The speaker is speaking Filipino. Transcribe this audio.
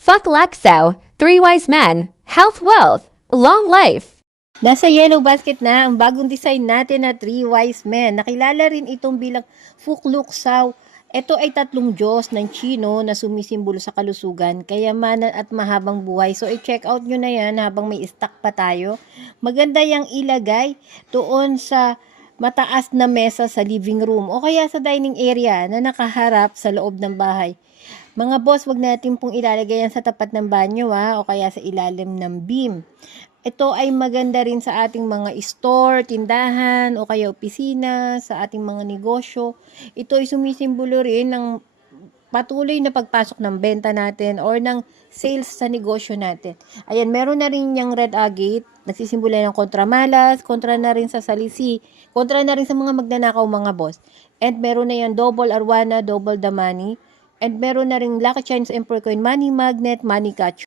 Fuck Lakso, Three Wise Men, Health Wealth, Long Life. Nasa yellow basket na ang bagong design natin na Three Wise Men. Nakilala rin itong bilang Fukluksaw. Ito ay tatlong Diyos ng Chino na sumisimbolo sa kalusugan, kayamanan at mahabang buhay. So i-check out nyo na yan habang may stock pa tayo. Maganda yung ilagay doon sa mataas na mesa sa living room o kaya sa dining area na nakaharap sa loob ng bahay. Mga boss, wag natin pong ilalagay yan sa tapat ng banyo o kaya sa ilalim ng beam. Ito ay maganda rin sa ating mga store, tindahan o kaya opisina, sa ating mga negosyo. Ito ay sumisimbolo rin ng patuloy na pagpasok ng benta natin or ng sales sa negosyo natin. Ayan, meron na rin yung red agate, nagsisimbolo ng kontra malas, kontra na rin sa salisi, kontra na rin sa mga magnanakaw mga boss. And meron na yung double arwana, double the money. And meron na rin Lucky Charms Emperor Coin, Money Magnet, Money Catcher.